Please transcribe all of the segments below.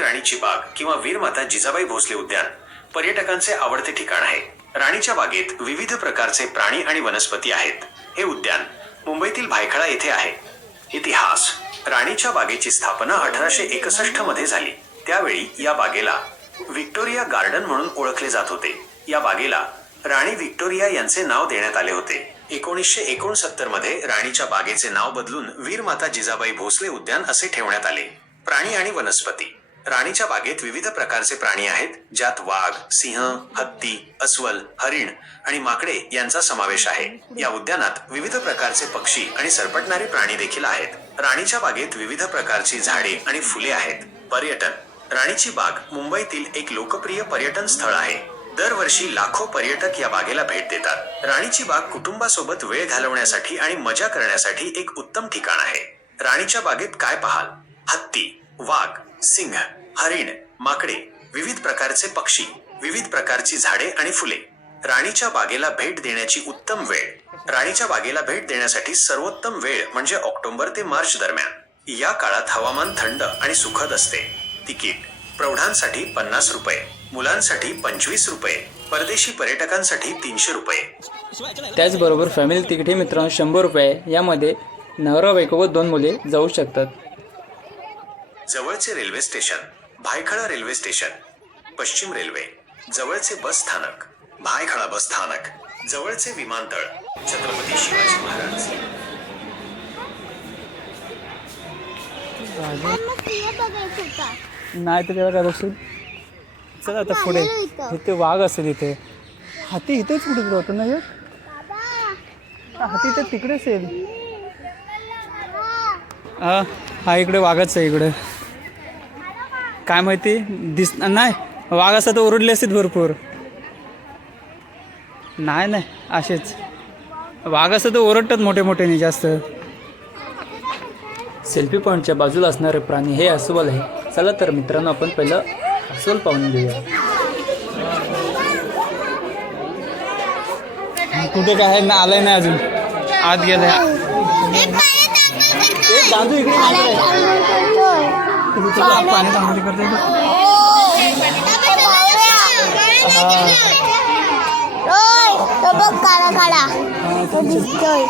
राणीची बाग किंवा वीरमाता जिजाबाई भोसले उद्यान पर्यटकांचे आवडते ठिकाण आहे. राणीच्या बागेत विविध प्रकारचे प्राणी आणि वनस्पती आहेत. हे उद्यान मुंबईतील भायखळा येथे आहे. इतिहास. राणीच्या बागेची स्थापना अठराशे एकसष्टमध्ये झाली. त्यावेळी या बागेला व्हिक्टोरिया गार्डन म्हणून ओळखले जात होते. या बागेला राणी व्हिक्टोरिया यांचे नाव देण्यात आले होते. एकोणीसशे एकोणसत्तरमध्ये राणीच्या बागेचे नाव बदलून वीरमाता जिजाबाई भोसले उद्यान असे ठेवण्यात आले. प्राणी आणि वनस्पती. राणीच्या बागेत विविध प्रकारचे प्राणी आहेत ज्यात वाघ सिंह हत्ती अस्वल हरिण आणि माकडे यांचा समावेश आहे. या उद्यानात विविध प्रकारचे पक्षी आणि सरपटणारे प्राणी देखील आहेत. राणीच्या बागेत विविध प्रकारची झाडे आणि फुले आहेत. पर्यटन. राणीची बाग मुंबईतील एक लोकप्रिय पर्यटन स्थळ आहे. दरवर्षी लाखो पर्यटक या बागेला भेट देतात. राणीची बाग कुटुंबासोबत वेळ घालवण्यासाठी आणि मजा करण्यासाठी एक उत्तम ठिकाण आहे. राणीच्या बागेत काय पाहाल? हत्ती. वाघ सिंह हरिण माकडे विविध प्रकारचे पक्षी विविध प्रकारची झाडे आणि फुले. राणीच्या बागेला भेट देण्याची उत्तम वेळ. राणीच्या बागेला भेट देण्यासाठी सर्वोत्तम वेळ म्हणजे ऑक्टोबर ते मार्च दरम्यान. या काळात हवामान थंड आणि सुखद असते. तिकीट प्रौढांसाठी पन्नास रुपये मुलांसाठी पंचवीस रुपये परदेशी पर्यटकांसाठी तीनशे रुपये. त्याचबरोबर फॅमिली तिकिटे मित्रांनो शंभर रुपये. यामध्ये नवरा बायको व दोन मुले जाऊ शकतात. जवळचे railway station Byculla railway station पश्चिम रेल्वे जवळचे बस स्थानक भायखळा बस स्थानक जवळचे विमानतळ छत्रपती शिवाजी महाराज. नाही तर त्याला काय बघशील चल आता पुढे. इथं. वाघ असेल इथे. हाती इथेच कुठे होतं ना एक हाती तर तिकडे असेल हा हा इकडे वाघच आहे इकडे. काय माहिती? दिस नाही वाघ तर ओरडले असतील भरपूर. नाही नाही असेच. वाघ असतं तर ओरडतात मोठे मोठ्याने जास्त. सेल्फी पॉईंटच्या बाजूला असणारे प्राणी हे अस्वल आहे. चला तर मित्रांनो आपण पहिलं अस्वल पाहून घेऊया. कुठे काय आहे? ना आलंय ना अजून. आत गेलाय. दादू इकडे. तुम्ही चला, पाण्यात आंघोळी तो बघ काळा काळा तो दिसतोय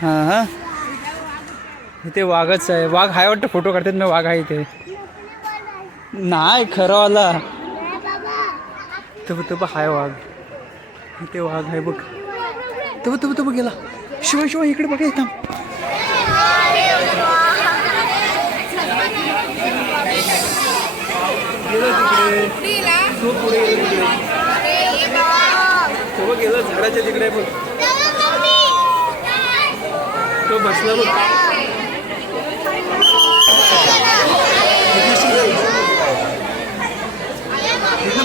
हां हां. इथे वाघच आहे. वाघ आहे वाटतं फोटो काढतात ना वाघ आहे इथे. नाही खरं आला तब तब हाय वाघ. इथे वाघ आहे बघ. तब तब तब गेला. शिवाय शिवाय इकडे बघा इथं. तो पुढे. तो गेला झाडाच्या तिकडे बघ. तो बसला बघ.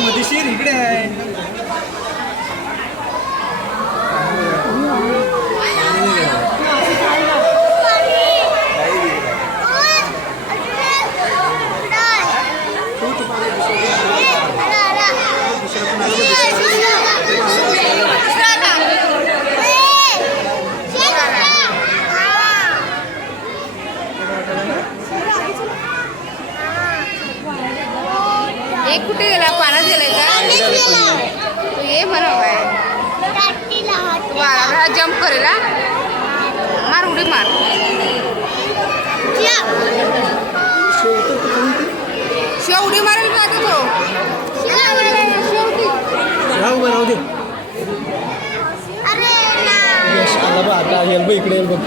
मधीशीर इकडे आहे कुठे गेला पाण्यात गेलाय का तू ये म्हणा बाय तू बारा जम्प करेल हा? मार उडी मार मारेल शेवटी राहू बरं राहू दे. यश आला बघ आता येईल बघ इकडे येईल बघ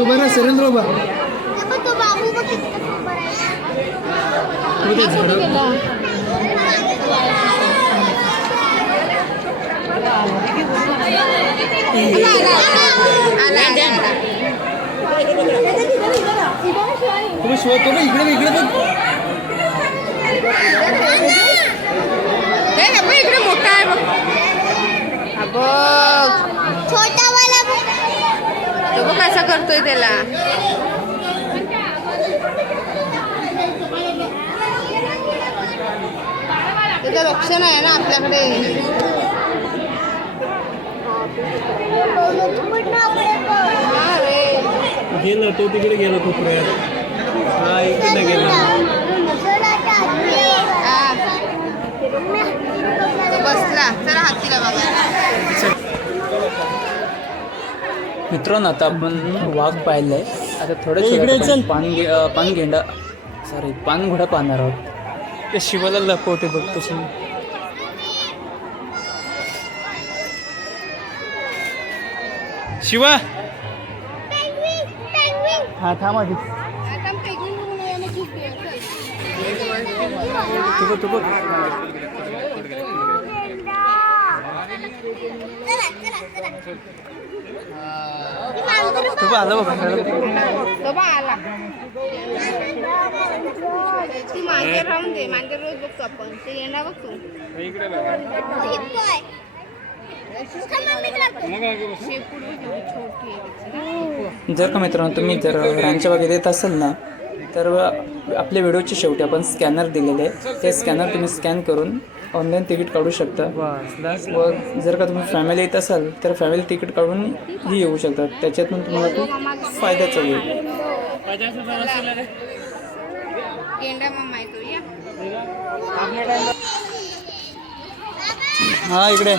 उभा ना सुरेंद्र उभा तो बाबू बघ किती उभा ते झाडं आला आला आला तुम्ही शोधतो ना इकडे इकडे बघ इकडे मोठा आहे बघ. बघ छोटा. तो बघ कसा करतोय त्याला. त्याचं लक्ष नाही ना आपल्याकडे. हा गेलं तो तिकडे गेला कोपऱ्यात हा इकडे गेला. हा. बसला. चला हत्तीला बघा. मित्रांनो आता आपण वाघ पाहिलाय. आता थोडं पान पानगेंडा सॉरी पानघोडा पाहणार आहोत. ते शिवाला लपवते बघ तशी शिवा! हा थांब आधी. तू तू बघ. चला, चला, चला. ती मांजरं तू आला ती मांजर राहून दे मांजर रोज बघतो आपण ते येणार जर का मित्रांनो तुम्ही जर रांच्या वगैरे येत असाल ना तर आपल्या व्हिडिओच्या शेवटी आपण स्कॅनर दिलेले आहे. ते स्कॅनर तुम्ही स्कॅन करून ऑनलाईन तिकीट काढू शकता. व जर का तुम्ही फॅमिली येत असाल तर फॅमिली तिकीट काढून ही येऊ शकतात. त्याच्यातून तुम्हाला खूप फायद्याचं होईल. हा इकडे.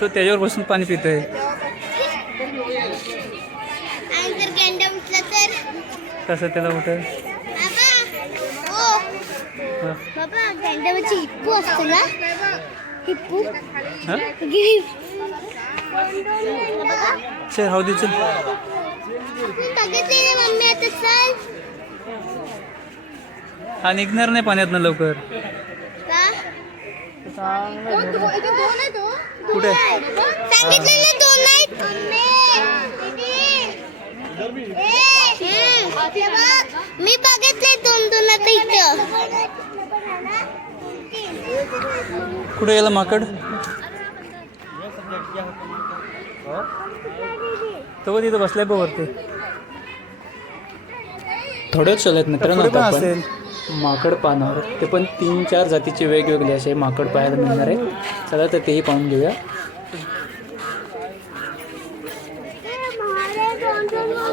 तो त्याच्यावर बसून पाणी पितोय आणि जर गेंडा उठला तर कसं त्याला उठेल गेंड्यावरची हिप्पू असतो ना? हिप्पू? हा? बघा चल राहू दे चल. मम्मी आता हा निघणार नाही पाण्यातनं लवकर. का? तो दो- इथे दोन आहे तो. कुठे? सांगितलेले दोन आहेत. मी बघितले दोन दोन आता इथं. कुठे गेला माकड? तो तिथं बसलाय बघ वरती. थोडेच चालत मित्रांनो आपण. माकड पाहणार. ते पण तीन चार जातीचे वेगवेगळे असे माकड पाहायला मिळणार आहे. चला तर तेही पाहून घेऊया.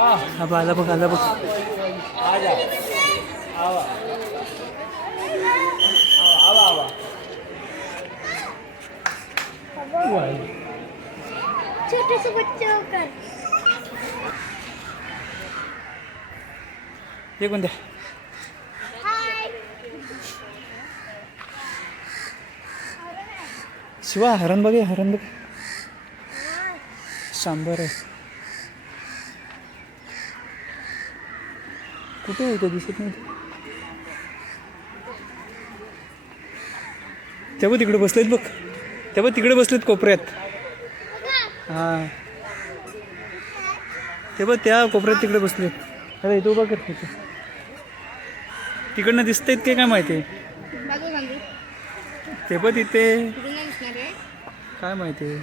हा बघ आला बघ आला बघ. छोटे से बच्चे होकर हे कोणत्या हाय शिवा हरण बघ हरण बघ. सांबर आहे. कुठे आहे तो दिसत नाही. तेव्हा तिकडे बसलेत बघ. तेव्हा तिकडे बसलेत कोपऱ्यात. हां. तेव्हा त्या कोपऱ्यात तिकडे बसलेत. अरे तू बघ तिथे. तिकडनं दिसतायत की काय माहिती? गांधी ते पण तिथे आहे. काय माहिती? या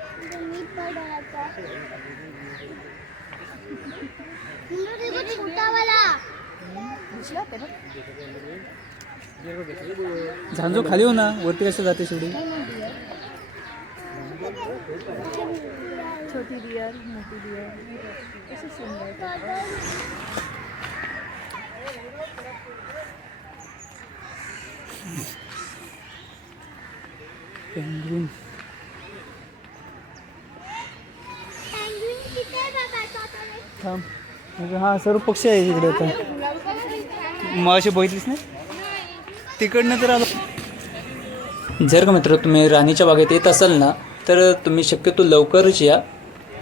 झांजू खाली हो ना वरती कसं जाते शेवटी? पेंग्विन पेंग्विन किती आहे बाबा स्वतःला? थांब. म्हणजे हा सर्व पक्षी आहे इकडे आता. मग अशी बघितलीस ना तिकडनं तर आलो. जर का मित्र तुम्ही राणीच्या बागेत येत असाल ना तर तुम्ही शक्यतो लवकरच या.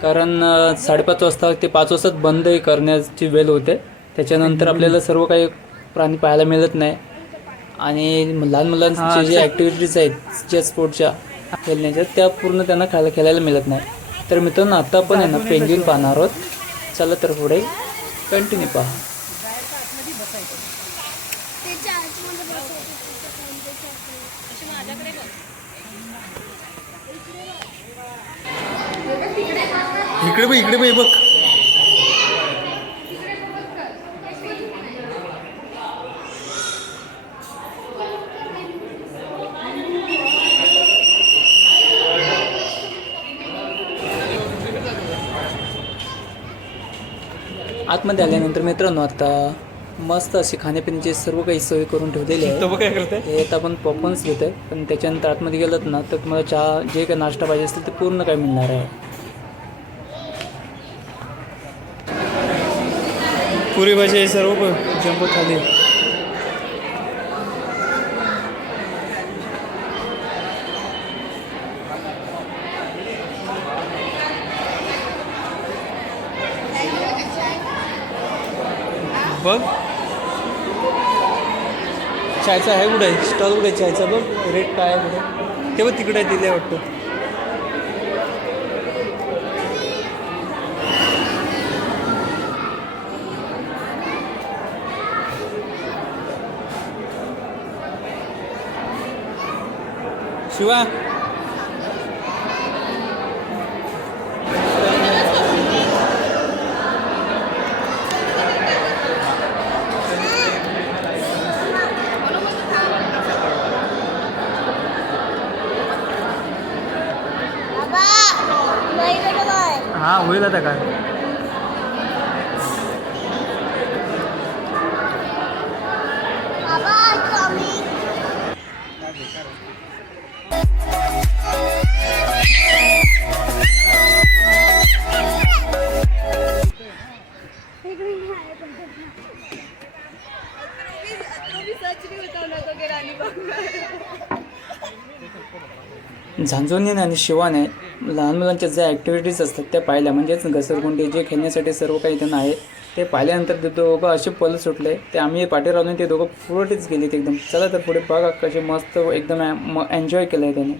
कारण साडेपाच वाजता ते पाच वाजता बंद करण्याची वेळ होते. त्याच्यानंतर आपल्याला सर्व काही प्राणी पाहायला मिळत नाही. आणि लहान मुलांचे जे ॲक्टिव्हिटीज आहेत ज्या स्पोर्टच्या खेळण्याच्या त्या पूर्ण त्यांना खायला खेळायला मिळत नाही. तर मित्रांनो आता आपण आहे ना पेंग्विन पाहणार आहोत. चला तर पुढे. कंटिन्यू पहा. इकडे बघ इकडे बघ बघ. आतमध्ये आल्यानंतर मित्रांनो आता मस्त अशी खाण्यापिण्याची सर्व काही सोय करून ठेवलेली आहे. काय करते हे आता आपण पॉपकॉर्न्स घेत आहे पण त्याच्यानंतर आतमध्ये गेलं ना तर तुम्हाला चहा जे काही नाश्ता पाहिजे असेल ते पूर्ण काय मिळणार आहे. पुरी भाजी हे सर्व जम्बो थाली. बघ. चायचा आहे कुठे? स्टॉल कुठे चायचा बघ? रेट काय आहे कुठे? ते बघ तिकडे दिले वाटतं. शिवा बाबा नाही बेटा बाय हां होईल आता काय बाबा कमी झांझोनीने आणि शिवाने लहान मुलांच्या ज्या ॲक्टिव्हिटीज असतात त्या पाहिल्या. म्हणजेच घसरगुंडी जे खेळण्यासाठी सर्व काही त्यांना आहे ते पाहिल्यानंतर ते दोघं असे पल सुटले ते आम्ही पाठी राहून ते दोघं पुढेच गेलेत एकदम. चला तर पुढे बघा कसे मस्त एकदम म एन्जॉय केलं आहे त्याने.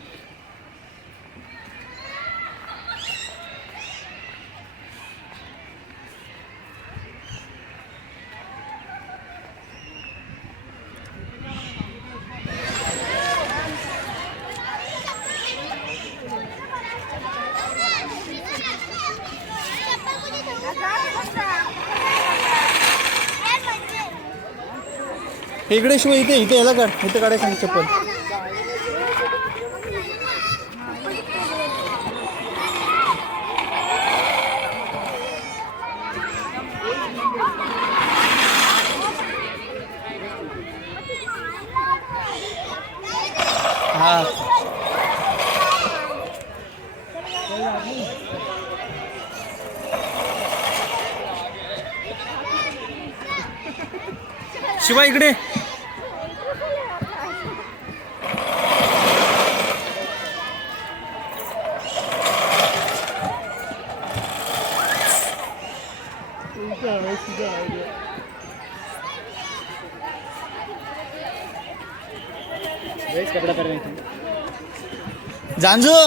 इकडे शिवाय इथे इथे याला काढ इथे काढायचं सांग चप्पल. हा. शिवा इकडे. कपडा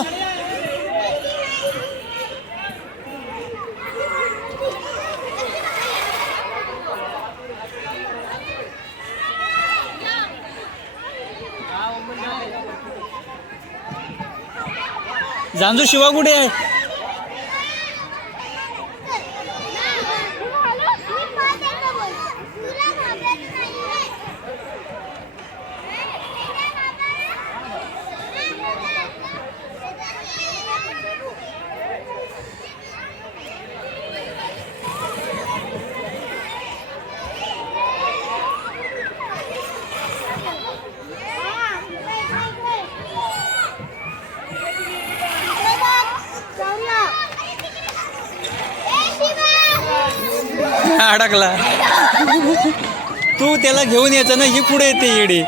जांजू शिवा कुठे आहे लागला. तू त्याला घेऊन यायचं ना ही पुढे येते येडी.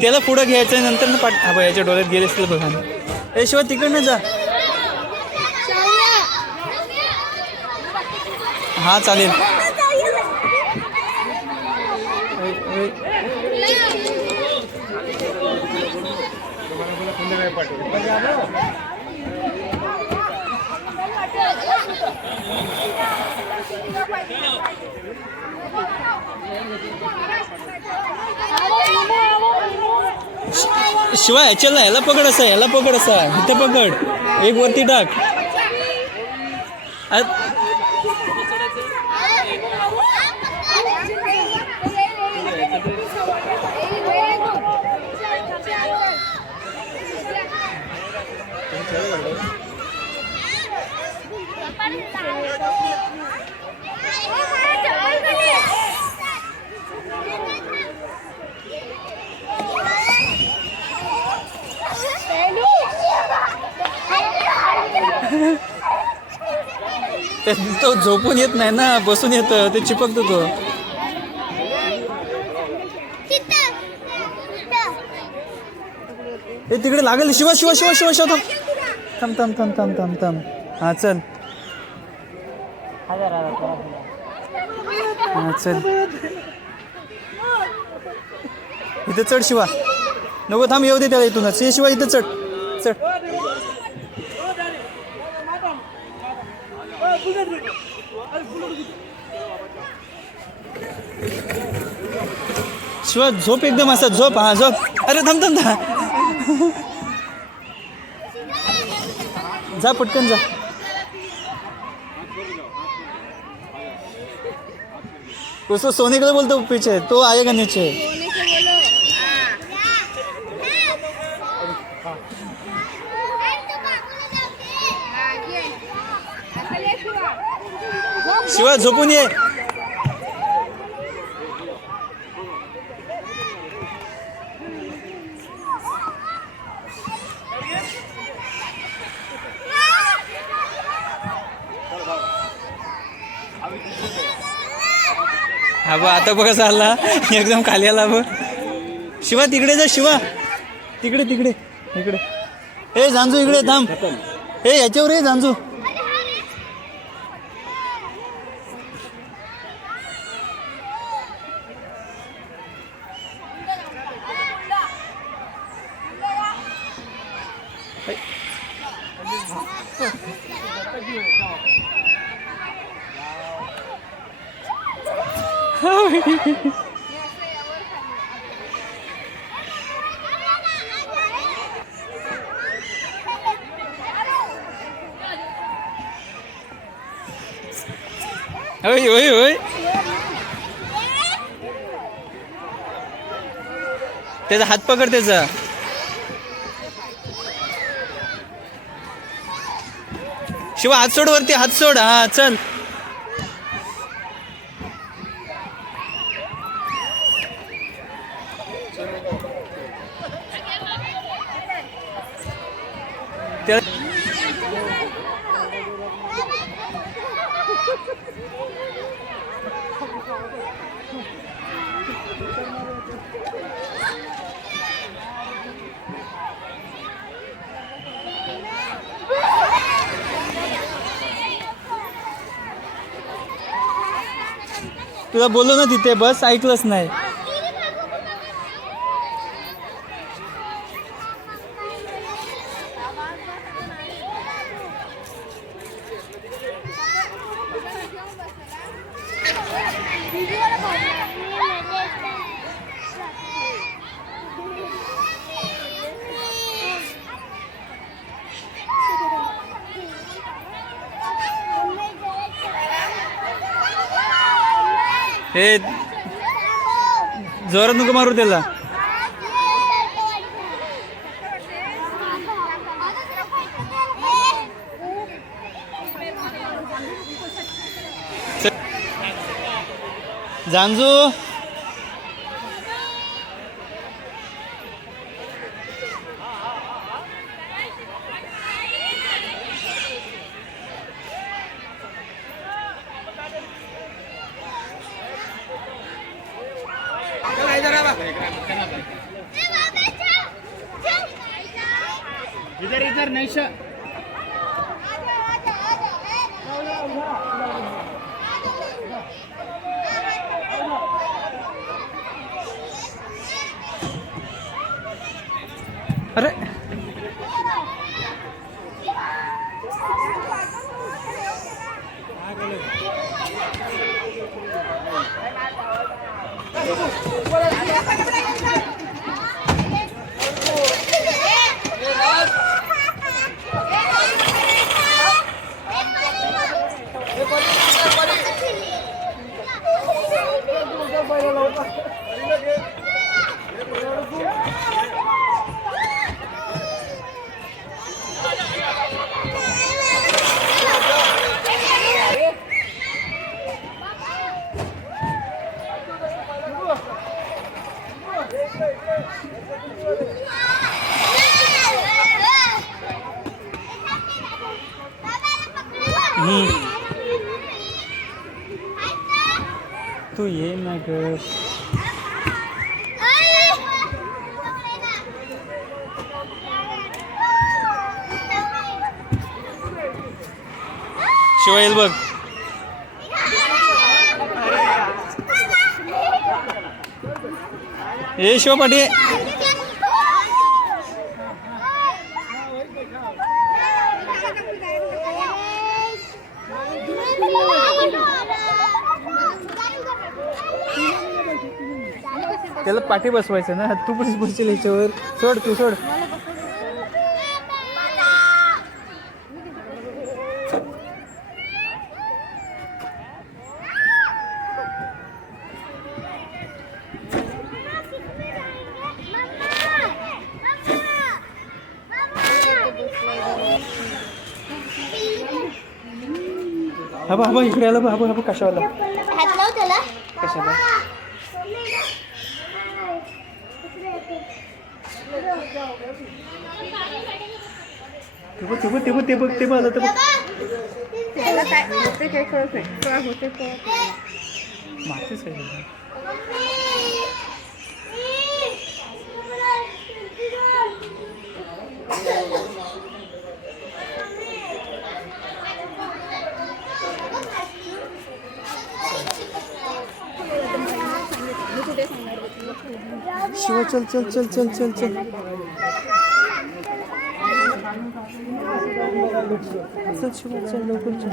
त्याला पुढं घ्यायचं नंतर ना पाठ हा याच्या डोळ्यात गेले असतील बघा याशिवाय तिकडनं जा. हा चालेल. शिवाय चल याला पकड असा याला पकड असा. इथं पकड. एक वरती टाक. ते- तो झोपून येत नाही ना बसून येतं ते चिपकतो तो. ए तिकडे लागेल शिवा शिवा शिवा शिवा शिवा थम थांब थम थम थम थम हा चल. हा चल. इथं चढ शिवा. नको थांब येऊ दे त्याला इथूनच. हे शिवा इथं चढ. चढ. शिवा झोप एकदम असा झोप हा झोप. अरे थांब थांब था जा पटकन जा. उसको सोने के लिए बोलते हो पीछे तो आएगा नीचे शिवा झोपून ये. हा बा आता बघा चालला. एकदम खाली आला बघ. शिवा तिकडे जा शिवा. तिकडे तिकडे इकडे. ए जांजू इकडे थांब. ए याच्यावर ये जांजू होय होय होय त्याचा हात पकड त्याचा. शिवा हात सोड वरती हात सोड. हा चल त्या- तुला बोललो ना तिथे बस ऐकलंच नाही. हे जोरात नको मारू त्याला. जानजू अरे तू ये ना ग शिवा येईल बघ. ये शिवा पाठी त्याला पाठी बसवायचं ना. तू पण बसशील लिहायच्यावर सोड तू सोड. हा बा हा बा इकडे आला बा हा बा हा बा कशावाला? हात लाव त्याला. कशाला? ते बघ ते बघ ते बघ ते बघ ते बघ ते बघ. काय होते काही कळत नाही काय होते कळत नाही मागतेच काय झालं? शिवा चल चल चल चल चल चल. चल शिवा चल लवकर चल.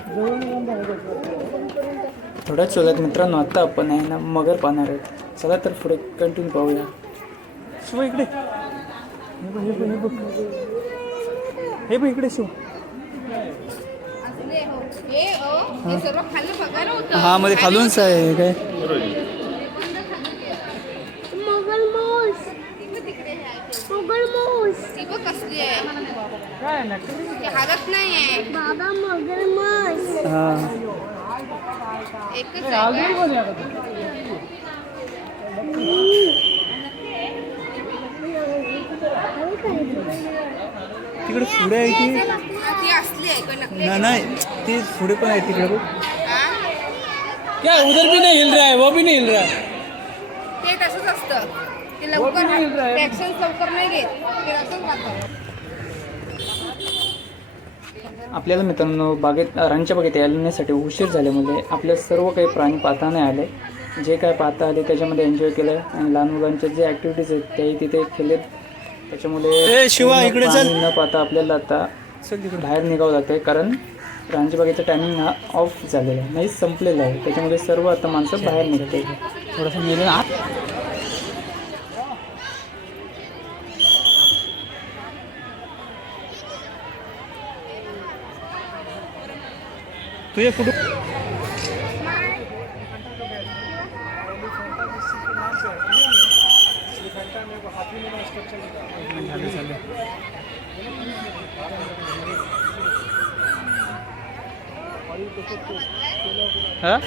थोड्याच वेळात मित्रांनो आता आपण आहे ना मगर पाहणार आहेत. चला तर पुढे कंटिन्यू पाहूया. शिवा इकडे. हे बघ हे बघ हे बघ. हे बघ इकडे शिव. हे. हे हा मध्ये खालूनच आहे हे काय? ती हालत नाही आहे बाबा हा. एकच आहे? तिकडे पुढे आहे की ती असली आहे का नकली ना नाही ते पुढे पण आहे तिकडे बघ. हा? क्या उधर भी नहीं हिल रहा है वो भी नहीं हिल रहा है। ते तसंच असतं. ते लवकर रिॲक्शन लवकर नाही घेत ते असंच राहतं. आपल्याला मित्रांनो बागेत रांच्या बागेत येण्यासाठी उशीर झाल्यामुळे आपल्या सर्व काही प्राणी पाहता नाही आले. जे काय पाहता आले त्याच्यामध्ये एन्जॉय केलं. आणि लहान मुलांच्या जे ॲक्टिव्हिटीज आहेत तेही तिथे केलेत त्याच्यामुळे इकडे न पाहता आपल्याला आता बाहेर निघावं लागतंय. कारण राणीच्या बागेचा टायमिंग हा ऑफ झालेला आहे. नाही संपलेला आहे. त्याच्यामुळे सर्व आता माणसं बाहेर निघते थोडंसं नेलं आत. तुझे कुठं झालं हा?